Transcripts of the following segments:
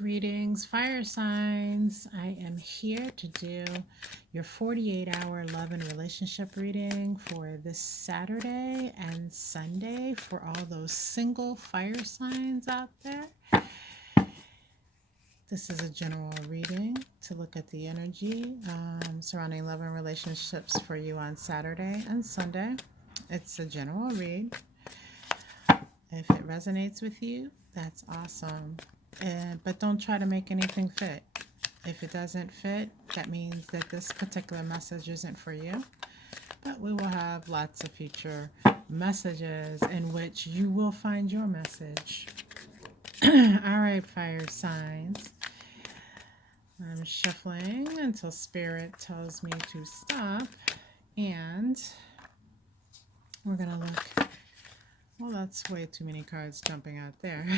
Greetings, fire signs. I am here to do your 48-hour love and relationship reading for this Saturday and Sunday for all those single fire signs out there. This is a general reading to look at the energy surrounding love and relationships for you on Saturday and Sunday. It's a general read. If it resonates with you, that's awesome. But don't try to make anything fit. If it doesn't fit, that means that this particular message isn't for you. But we will have lots of future messages in which you will find your message. All right, fire signs. I'm shuffling until spirit tells me to stop. And we're going to look. Well, that's way too many cards jumping out there.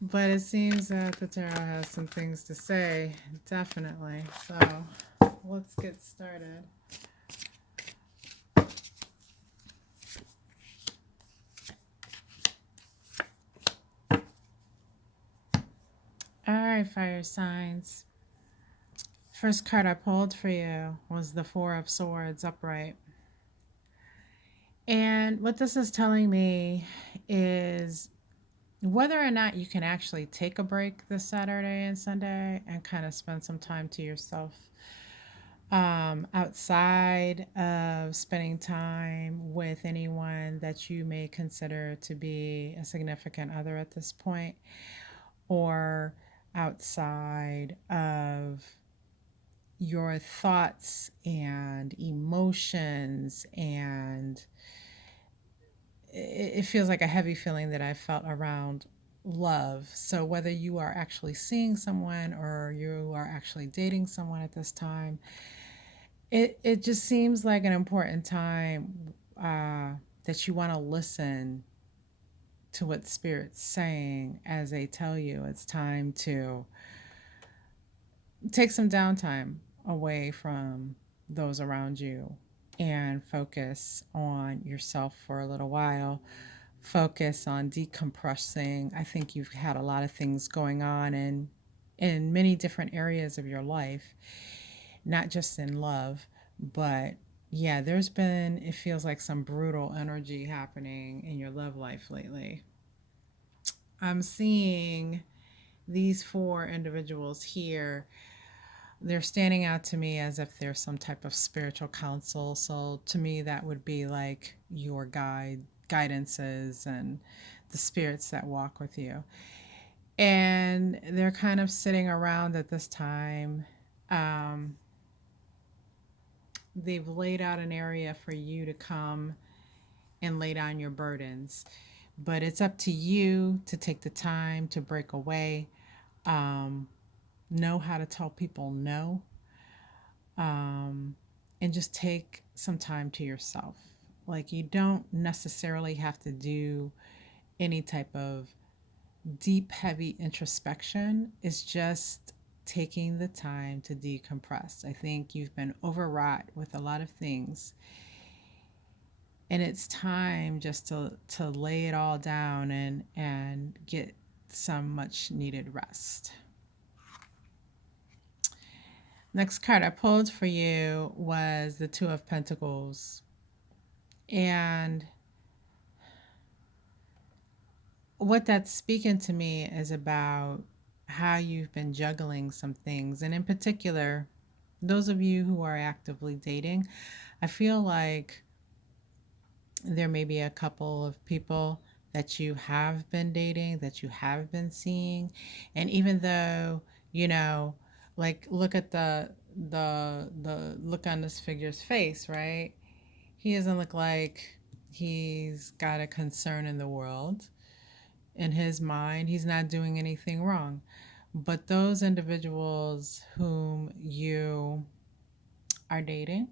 But it seems that the tarot has some things to say, definitely. So let's get started. All right, fire signs. First card I pulled for you was the Four of Swords upright. And what this is telling me is whether or not you can actually take a break this Saturday and Sunday and kind of spend some time to yourself outside of spending time with anyone that you may consider to be a significant other at this point, or outside of your thoughts and emotions. And it feels like a heavy feeling that I felt around love. So whether you are actually seeing someone or you are actually dating someone at this time, it just seems like an important time that you want to listen to what Spirit's saying as they tell you it's time to take some downtime away from those around you and focus on yourself for a little while. Focus on decompressing. I think you've had a lot of things going on in many different areas of your life, not just in love, but yeah, there's been, it feels like some brutal energy happening in your love life lately. I'm seeing these four individuals here. They're standing out to me as if they're some type of spiritual counsel. So to me, that would be like your guidances and the spirits that walk with you. And they're kind of sitting around at this time. Um, they've laid out an area for you to come and lay down your burdens. But it's up to you to take the time to break away, um, know how to tell people no, um, and just take some time to yourself. Like, you don't necessarily have to do any type of deep, heavy introspection. It's just taking the time to decompress. I think you've been overwrought with a lot of things, and it's time just to lay it all down and get some much needed rest. Next card I pulled for you was the Two of Pentacles. And what that's speaking to me is about how you've been juggling some things. And in particular, those of you who are actively dating, I feel like there may be a couple of people that you have been dating, that you have been seeing. And even though, you know, like, look at the look on this figure's face, right? He doesn't look like he's got a concern in the world. In his mind, he's not doing anything wrong. But those individuals whom you are dating,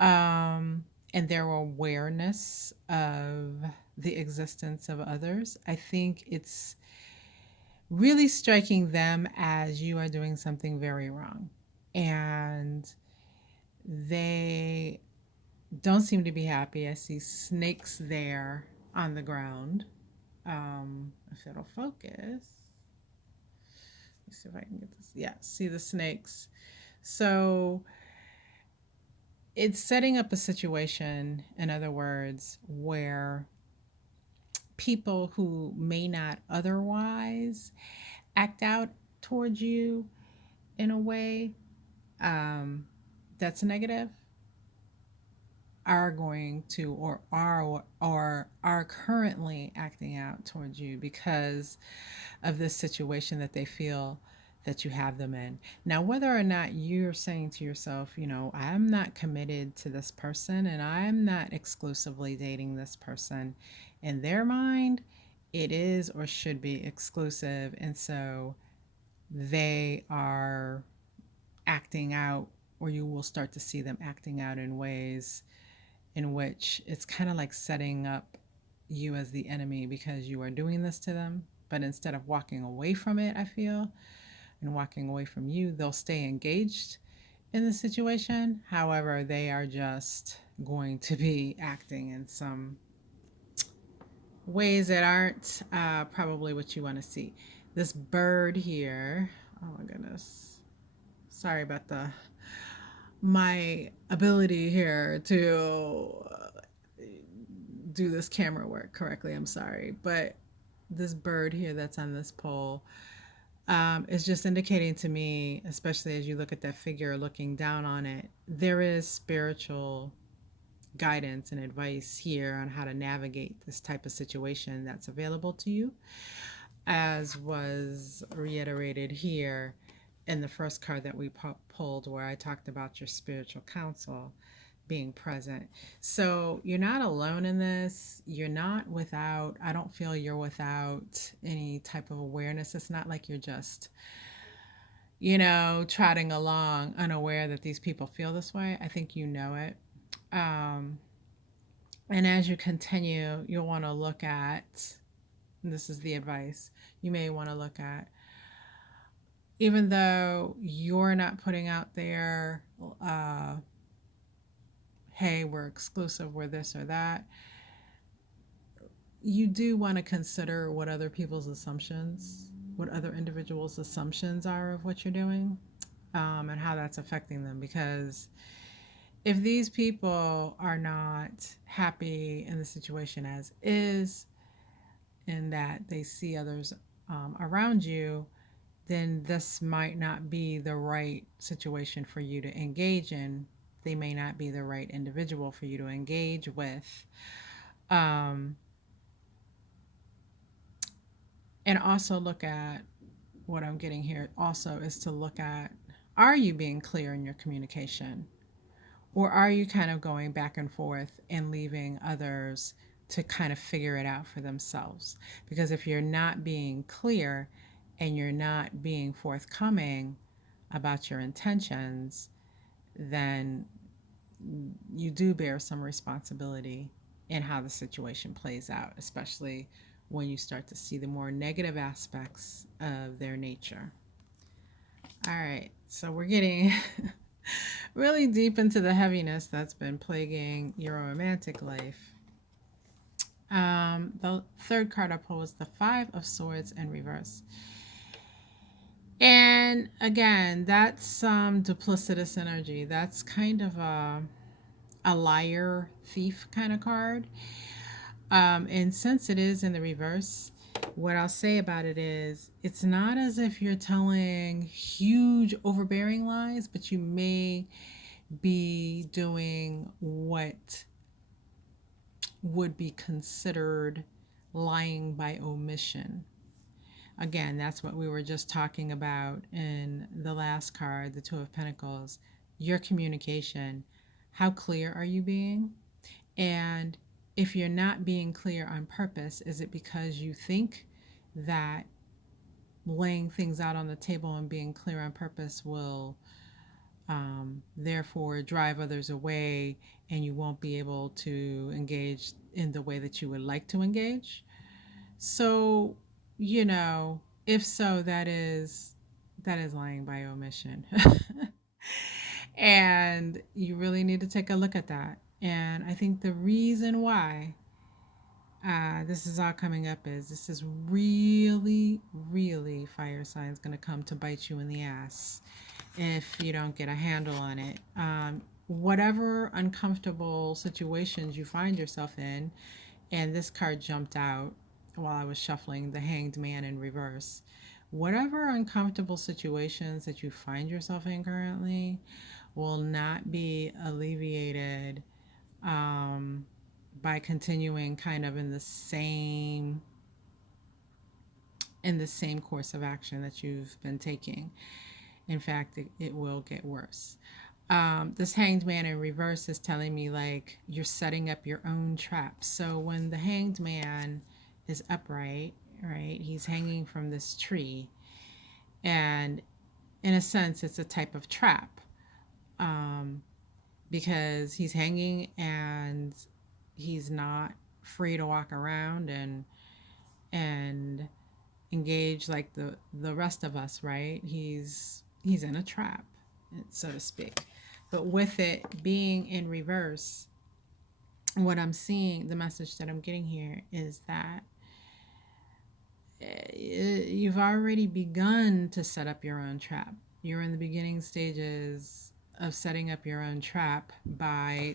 and their awareness of the existence of others, I think it's really striking them as you are doing something very wrong. And they don't seem to be happy. I see snakes there on the ground. If it'll focus. see if I can get this. Yeah, see the snakes. So it's setting up a situation, in other words, where people who may not otherwise act out towards you in a way um, that's negative are going to or are currently acting out towards you because of this situation that they feel that you have them in. Now, whether or not you're saying to yourself, I'm not committed to this person and I'm not exclusively dating this person, in their mind, it is or should be exclusive. And so they are acting out, or you will start to see them acting out in ways in which it's kind of like setting up you as the enemy because you are doing this to them. But instead of walking away from it, I feel, and walking away from you, they'll stay engaged in the situation. However, they are just going to be acting in some ways that aren't probably what you want to see. This bird here, oh my goodness. Sorry about my ability here to do this camera work correctly. I'm sorry, but this bird here that's on this pole is just indicating to me, especially as you look at that figure looking down on it, there is spiritual guidance and advice here on how to navigate this type of situation that's available to you, as was reiterated here in the first card that we pulled, where I talked about your spiritual counsel being present. So you're not alone in this. You're not without, I don't feel you're without any type of awareness. It's not like you're just, trotting along unaware that these people feel this way. I think you know it. Um, and as you continue, you'll want to look at, this is the advice, you may want to look at, even though you're not putting out there, hey, we're exclusive, we're this or that, you do want to consider what other people's assumptions, what other individuals' assumptions are of what you're doing, and how that's affecting them. Because if these people are not happy in the situation as is, and that they see others around you, then this might not be the right situation for you to engage in. They may not be the right individual for you to engage with. Um, and also look at what I'm getting here also is to look at, are you being clear in your communication? Or are you kind of going back and forth and leaving others to kind of figure it out for themselves? Because if you're not being clear and you're not being forthcoming about your intentions, then you do bear some responsibility in how the situation plays out, especially when you start to see the more negative aspects of their nature. All right, so we're getting really deep into the heaviness that's been plaguing your romantic life. The third card I pulled was the Five of Swords in reverse. And again, that's some duplicitous energy. That's kind of a liar, thief kind of card. And since it is in the reverse, what I'll say about it is it's not as if you're telling huge, overbearing lies, but you may be doing what would be considered lying by omission. Again, that's what we were just talking about in the last card, the Two of Pentacles. Your communication. How clear are you being? And if you're not being clear on purpose, is it because you think that laying things out on the table and being clear on purpose will therefore drive others away and you won't be able to engage in the way that you would like to engage? So, if so, that is lying by omission. And you really need to take a look at that. And I think the reason why this is all coming up is this is really, really fire signs going to come to bite you in the ass if you don't get a handle on it. Whatever uncomfortable situations you find yourself in, and this card jumped out while I was shuffling the Hanged Man in reverse. Whatever uncomfortable situations that you find yourself in currently will not be alleviated um, by continuing kind of in the same course of action that you've been taking. In fact, it will get worse. This Hanged Man in reverse is telling me like you're setting up your own traps. So when the Hanged Man is upright, right, he's hanging from this tree, and in a sense, it's a type of trap, um, because he's hanging and he's not free to walk around and engage like the rest of us, right? He's in a trap, so to speak. But with it being in reverse, what I'm seeing, the message that I'm getting here is that you've already begun to set up your own trap. You're in the beginning stages of setting up your own trap by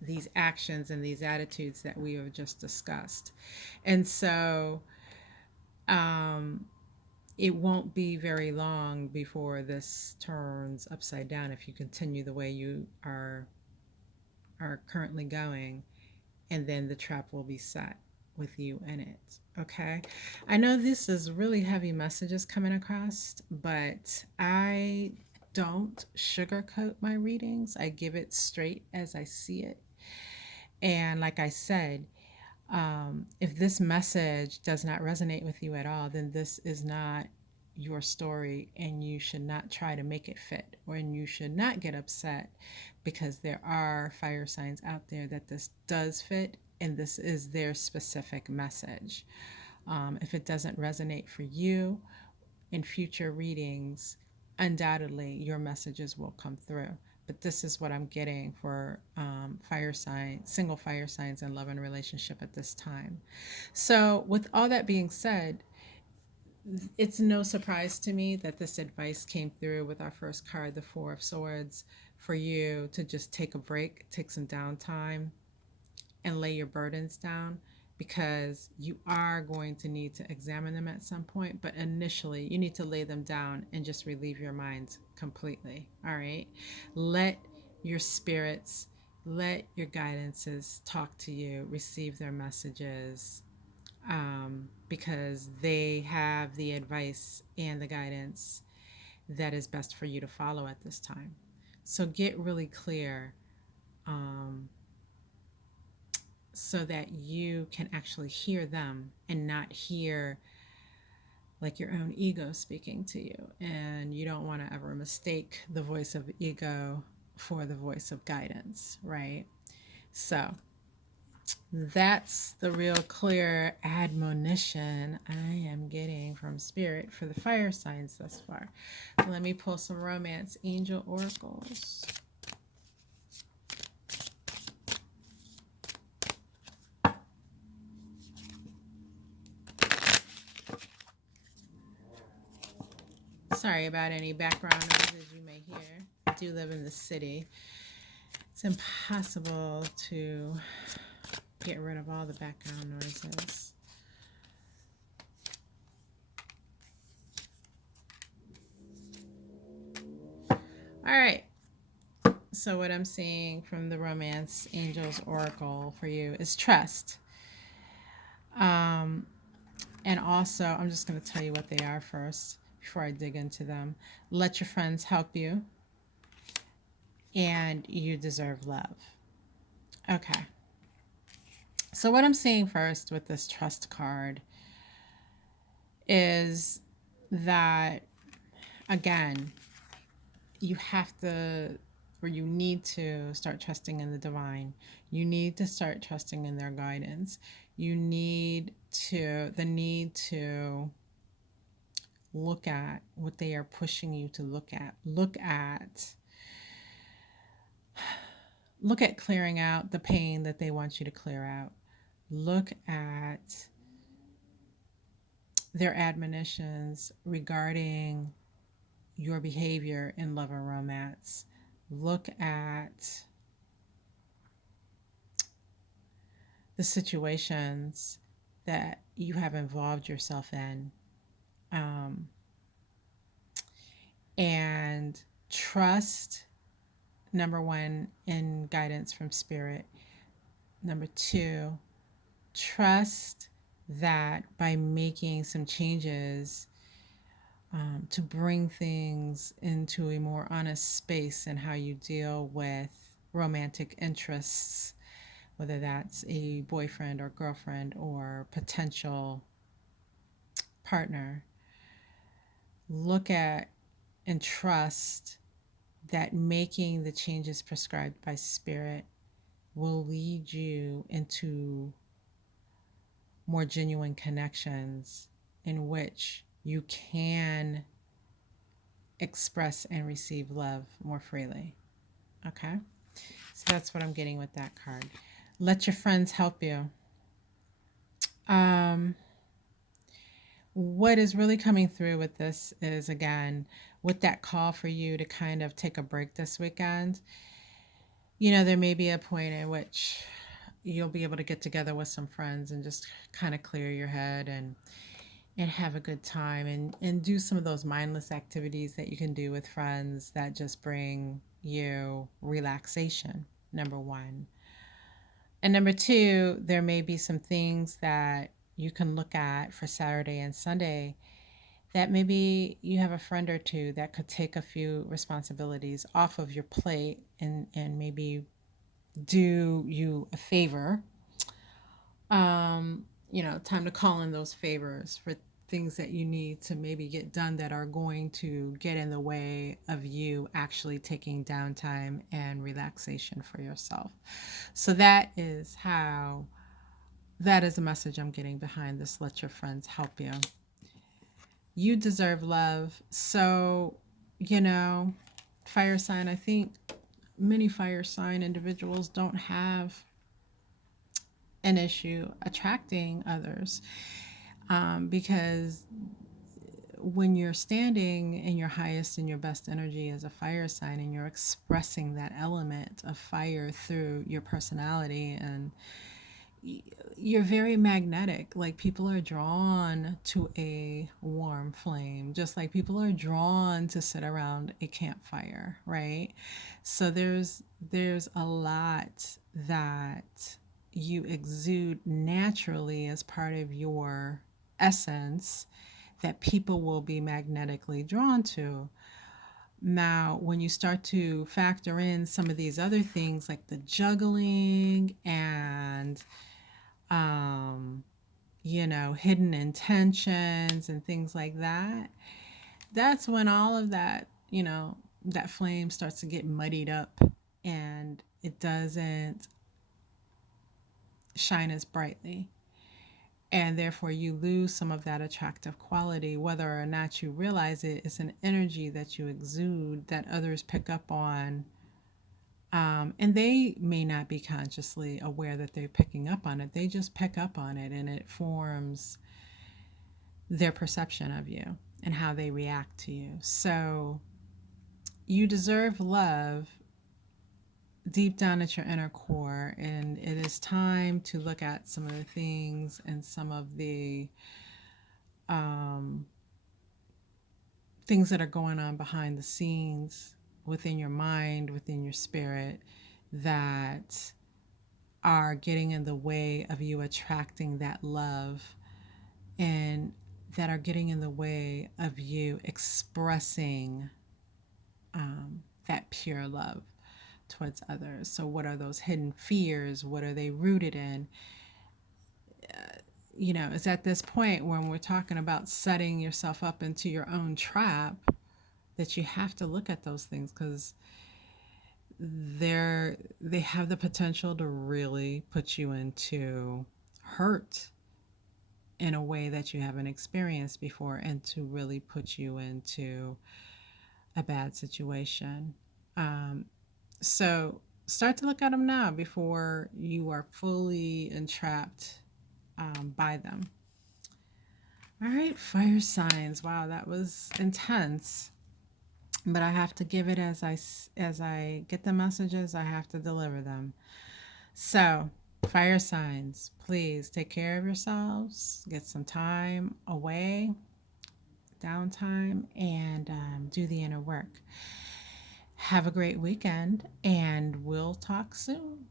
these actions and these attitudes that we have just discussed. And so um it won't be very long before this turns upside down if you continue the way you are currently going, and then the trap will be set with you in it. Okay. I know this is really heavy messages coming across, but I don't sugarcoat my readings. I give it straight as I see it. And like I said, if this message does not resonate with you at all, then this is not your story, and you should not try to make it fit, or and you should not get upset because there are fire signs out there that this does fit and this is their specific message. If it doesn't resonate for you in future readings, undoubtedly your messages will come through. But this is what I'm getting for fire sign, single fire signs in love and relationship at this time. So, with all that being said, it's no surprise to me that this advice came through with our first card, the Four of Swords, for you to just take a break, take some downtime, and lay your burdens down, because you are going to need to examine them at some point. But initially, you need to lay them down and just relieve your mind completely. All right. Let your spirits, let your guidances talk to you, receive their messages, because they have the advice and the guidance that is best for you to follow at this time. So get really clear, um, so that you can actually hear them and not hear like your own ego speaking to you. And you don't want to ever mistake the voice of ego for the voice of guidance, right? So that's the real clear admonition I am getting from Spirit for the fire signs thus far. Let me pull some romance angel oracles. Sorry about any background noises you may hear. I do live in the city. It's impossible to get rid of all the background noises. All right. So what I'm seeing from the Romance Angels Oracle for you is trust. And also, I'm just going to tell you what they are first before I dig into them. Let your friends help you, and you deserve love. Okay. So what I'm seeing first with this trust card is that, again, you have to, or you need to start trusting in the divine. You need to start trusting in their guidance. You need to, the need to look at what they are pushing you to look at. Look at clearing out the pain that they want you to clear out. Look at their admonitions regarding your behavior in love and romance. Look at the situations that you have involved yourself in, um, and trust, number one, in guidance from spirit. Number two, trust that by making some changes, to bring things into a more honest space in how you deal with romantic interests, whether that's a boyfriend or girlfriend or potential partner, look at and trust that making the changes prescribed by spirit will lead you into more genuine connections in which you can express and receive love more freely. Okay? So that's what I'm getting with that card. Let your friends help you. Um, what is really coming through with this is, again, with that call for you to kind of take a break this weekend. There may be a point in which you'll be able to get together with some friends and just kind of clear your head and have a good time and do some of those mindless activities that you can do with friends that just bring you relaxation, number one. And number two, there may be some things that you can look at for Saturday and Sunday that maybe you have a friend or two that could take a few responsibilities off of your plate and maybe do you a favor. Time to call in those favors for things that you need to maybe get done that are going to get in the way of you actually taking downtime and relaxation for yourself. So that is a message I'm getting behind this. Let your friends help you. You deserve love. So, you know, fire sign, I think many fire sign individuals don't have an issue attracting others, because when you're standing in your highest and your best energy as a fire sign and you're expressing that element of fire through your personality, and you're very magnetic. Like, people are drawn to a warm flame, just like people are drawn to sit around a campfire, right? So there's a lot that you exude naturally as part of your essence that people will be magnetically drawn to. Now, when you start to factor in some of these other things like the juggling and um, hidden intentions and things like that, that's when all of that, that flame starts to get muddied up and it doesn't shine as brightly. And therefore, you lose some of that attractive quality, whether or not you realize it. It's an energy that you exude that others pick up on. And they may not be consciously aware that they're picking up on it. They just pick up on it and it forms their perception of you and how they react to you. So you deserve love deep down at your inner core, and it is time to look at some of the things and some of the um, things that are going on behind the scenes within your mind, within your spirit, that are getting in the way of you attracting that love, and that are getting in the way of you expressing that pure love towards others. So, what are those hidden fears? What are they rooted in? It's at this point when we're talking about setting yourself up into your own trap that you have to look at those things, because they have the potential to really put you into hurt in a way that you haven't experienced before, and to really put you into a bad situation. So start to look at them now before you are fully entrapped by them. All right, fire signs. Wow, that was intense. But I have to give it as I get the messages, I have to deliver them. So, fire signs, please take care of yourselves, get some time away, downtime, and do the inner work. Have a great weekend, and we'll talk soon.